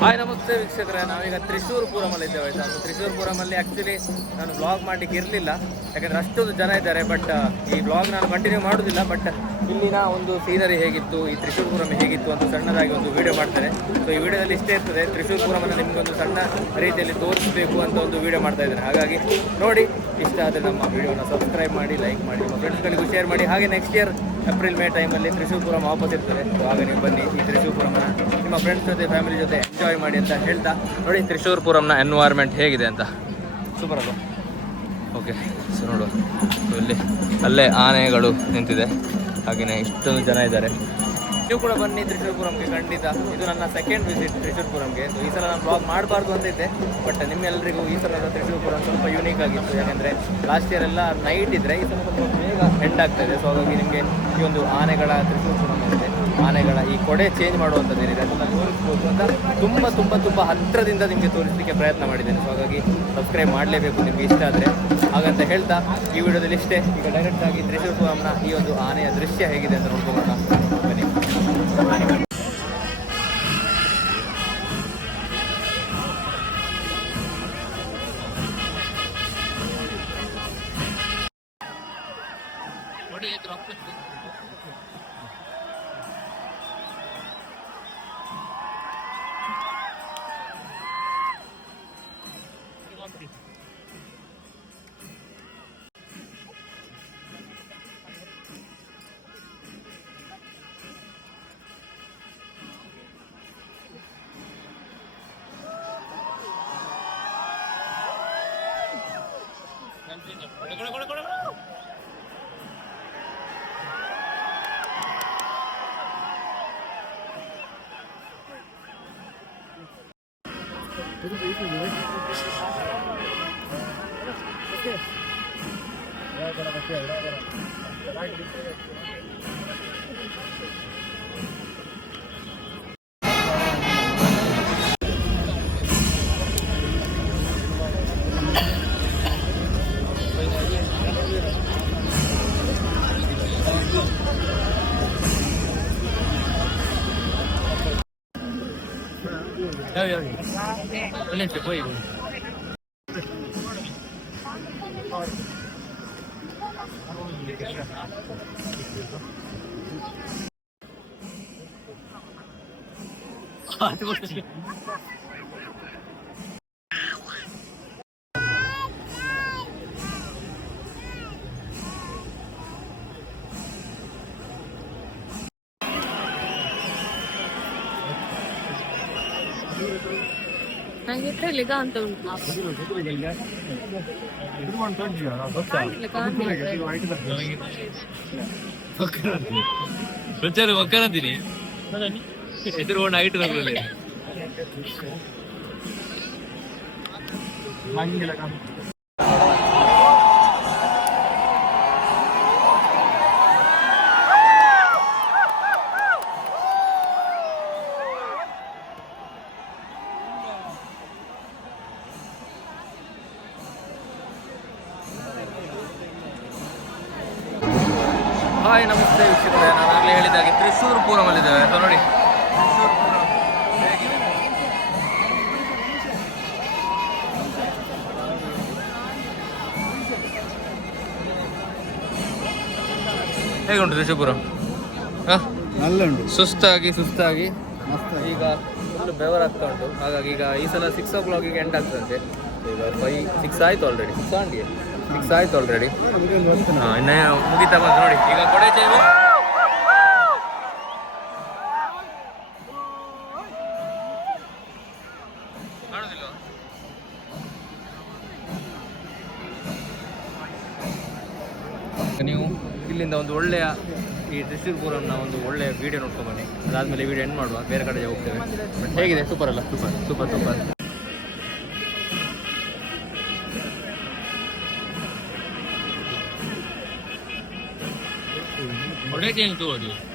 Hi ನಮಸ್ತೆ ವೀಕ್ಷಕರೇ, ನಾವೀಗ ತ್ರಿಶೂರ್ ಪೂರಮಲ್ಲಿ ಇದ್ದೇವೆ ಆಯಿತಾ. ತ್ರಿಶೂರ್ ಪೂರಮಲ್ಲಿ ಆ್ಯಕ್ಚುಲಿ ನಾನು ಬ್ಲಾಗ್ ಮಾಡಲಿಕ್ಕೆ ಇರಲಿಲ್ಲ, ಯಾಕಂದರೆ ಅಷ್ಟೊಂದು ಜನ ಇದ್ದಾರೆ. ಬಟ್ ಈ ಬ್ಲಾಗ್ ನಾನು ಕಂಟಿನ್ಯೂ ಮಾಡೋದಿಲ್ಲ. ಬಟ್ ಇಲ್ಲಿನ ಒಂದು ಸೀನರಿ ಹೇಗಿತ್ತು, ಈ ತ್ರಿಶೂರ್ ಪೂರಮ್ ಹೇಗಿತ್ತು ಅಂತ ಸಣ್ಣದಾಗಿ ಒಂದು ವೀಡಿಯೋ ಮಾಡ್ತೇನೆ. ಸೊ ಈ ವಿಡಿಯೋದಲ್ಲಿ ಇಷ್ಟೇ ಇರ್ತದೆ. ತ್ರಿಶೂರ್ ಪೂರಮನ್ನು ನಿಮಗೊಂದು ಸಣ್ಣ ರೀತಿಯಲ್ಲಿ ತೋರಿಸಬೇಕು ಅಂತ ಒಂದು ವೀಡಿಯೋ ಮಾಡ್ತಾ ಇದ್ದೇನೆ. ಹಾಗಾಗಿ ನೋಡಿ, ಇಷ್ಟ ಆದರೆ ನಮ್ಮ ವಿಡಿಯೋನ ಸಬ್ಸ್ಕ್ರೈಬ್ ಮಾಡಿ, ಲೈಕ್ ಮಾಡಿ, ನಿಮ್ಮ ಫ್ರೆಂಡ್ಸ್ಗಳಿಗೂ ಶೇರ್ ಮಾಡಿ. ಹಾಗೆ ನೆಕ್ಸ್ಟ್ ಇಯರ್ ಏಪ್ರಿಲ್ ಮೇ ಟೈಮಲ್ಲಿ ತ್ರಿಶೂರ್ ಪೂರಮ್ ವಾಪಸ್ ಇರ್ತದೆ. ಸೊ ಆಗ ನೀವು ಬನ್ನಿ, ಈ ತ್ರಿಶೂರ್ ಪೂರಮನ್ನು ನಿಮ್ಮ ಫ್ರೆಂಡ್ಸ್ ಜೊತೆ, ಫ್ಯಾಮಿಲಿ ಜೊತೆ ಎಂಜಾಯ್ ಮಾಡಿ ಅಂತ ಹೇಳ್ತಾ, ನೋಡಿ ತ್ರಿಶೂರ್ ಪೂರಮ್ನ ಎನ್ವೈರ್ಮೆಂಟ್ ಹೇಗಿದೆ ಅಂತ. ಸೂಪರ್ ಅಲ್ವಾ? ಓಕೆ, ಸೊ ನೋಡುವ. ಸೊ ಇಲ್ಲಿ ಅಲ್ಲೇ ಆನೆಗಳು ನಿಂತಿದೆ, ಹಾಗೆಯೇ ಇಷ್ಟೊಂದು ಜನ ಇದ್ದಾರೆ. ನೀವು ಕೂಡ ಬನ್ನಿ ತ್ರಿಶೂರ್ ಪೂರಮ್ಗೆ, ಖಂಡಿತ. ಇದು ನನ್ನ ಸೆಕೆಂಡ್ ವಿಸಿಟ್ ತ್ರಿಶೂರ್ ಪೂರಮ್ಗೆ. ಸೊ ಈ ಸಲ ನಾನು ಬ್ಲಾಗ್ ಮಾಡಬಾರ್ದು ಅಂತ ಇದ್ದೆ, ಬಟ್ ನಿಮ್ಮೆಲ್ಲರಿಗೂ ಈ ಸಲದ ತ್ರಿಶೂರ್ ಪೂರಮ್ ಸ್ವಲ್ಪ ಯೂನಿಕ್ ಆಗಿತ್ತು. ಯಾಕೆಂದರೆ ಲಾಸ್ಟ್ ಇಯರ್ ಎಲ್ಲ ನೈಟ್ ಇದ್ದರೆ, ಈ ಸಲ ಸ್ವಲ್ಪ ಬೇಗ ಎಂಡ್ ಆಗ್ತಾಯಿದೆ. ಸೊ ಹಾಗಾಗಿ ನಿಮಗೆ ಈ ಒಂದು ಆನೆಗಳ ತ್ರಿಶೂರ್ ಪೂರಮ್ ಏನಿದೆ, ಆನೆಗಳ ಈ ಕೊಡೆ ಚೇಂಜ್ ಮಾಡುವಂಥದ್ದು ಏನಿದೆ ಅದನ್ನು ತೋರಿಸ್ಬೋದು ಅಂತ ತುಂಬ ಹತ್ತಿರದಿಂದ ನಿಮಗೆ ತೋರಿಸಲಿಕ್ಕೆ ಪ್ರಯತ್ನ ಮಾಡಿದ್ದೇನೆ. ಸೊ ಹಾಗಾಗಿ ಸಬ್ಸ್ಕ್ರೈಬ್ ಮಾಡಲೇಬೇಕು ನಿಮಗೆ ಇಷ್ಟ ಆದರೆ. ಹಾಗಂತ ಹೇಳ್ತಾ ಈ ವಿಡಿಯೋದಲ್ಲಿ ಇಷ್ಟೇ. ಈಗ ಡೈರೆಕ್ಟಾಗಿ ತ್ರಿಶೂರ್ ಪೂರಮ್ನ ಈ ಒಂದು ಆನೆಯ ದೃಶ್ಯ ಹೇಗಿದೆ ಅಂತ ನೋಡ್ಕೊಳ್ಳೋಣ ಬನ್ನಿ. Poi anche tre elegante un వచ్చారు ఒక్కన తిని ఎదురు నైట్ తగలలే ಹಾಯ್ ನಮಸ್ತೆ ವೀಕ್ಷಕರೇ, ನಾನು ಆಗಲೇ ಹೇಳಿದಾಗೆ ತ್ರಿಶೂರ್ ಪೂರಮಲ್ಲಿದ್ದೇವೆ. ಸೊ ನೋಡಿ ತ್ರಿಶೂರ್ ಪೂರಮ್ ಹೇಗಿದೆ, ಹೇಗುಂಟು ತ್ರಿಶೂರ್ ಪೂರಮ್? നല്ല ಉಂಟು. ಸುಸ್ತಾಗಿ ಈಗ ಫುಲ್ ಬೆವರಾಗ್ತಾ ಉಂಟು. ಹಾಗಾಗಿ ಈಗ ಈ ಸಲ 6 o'clock ಎಂಡ್ ಆಗ್ತದಂತೆ. ಈಗ 6 ಆಯಿತು ಆಲ್ರೆಡಿ. 6 ಆಯಿತು ಆಲ್ರೆಡಿ. ಇನ್ನೇ ಮುಗಿತಾ ಬಂತು ನೋಡಿ. ಈಗ ಕೊಡೆ ಚೇಂಜ್ ಕಾಣೋದಿಲ್ಲ. ನೀವು ಇಲ್ಲಿಂದ ಒಂದು ಒಳ್ಳೆಯ ಈ ತ್ರಿಶೂರ್ ಪೂರಮ್ನ ಒಂದು ಒಳ್ಳೆಯ ವಿಡಿಯೋ ನೋಡ್ಕೊಂಡು ಬನ್ನಿ. ಅದಾದಮೇಲೆ ವಿಡಿಯೋ ಎಂಡ್ ಮಾಡುವ, ಬೇರೆ ಕಡೆ ಹೋಗ್ತೇವೆ. ಬಟ್ ಹೇಗಿದೆ? ಸೂಪರ್ ಅಲ್ಲ? Super What are you doing?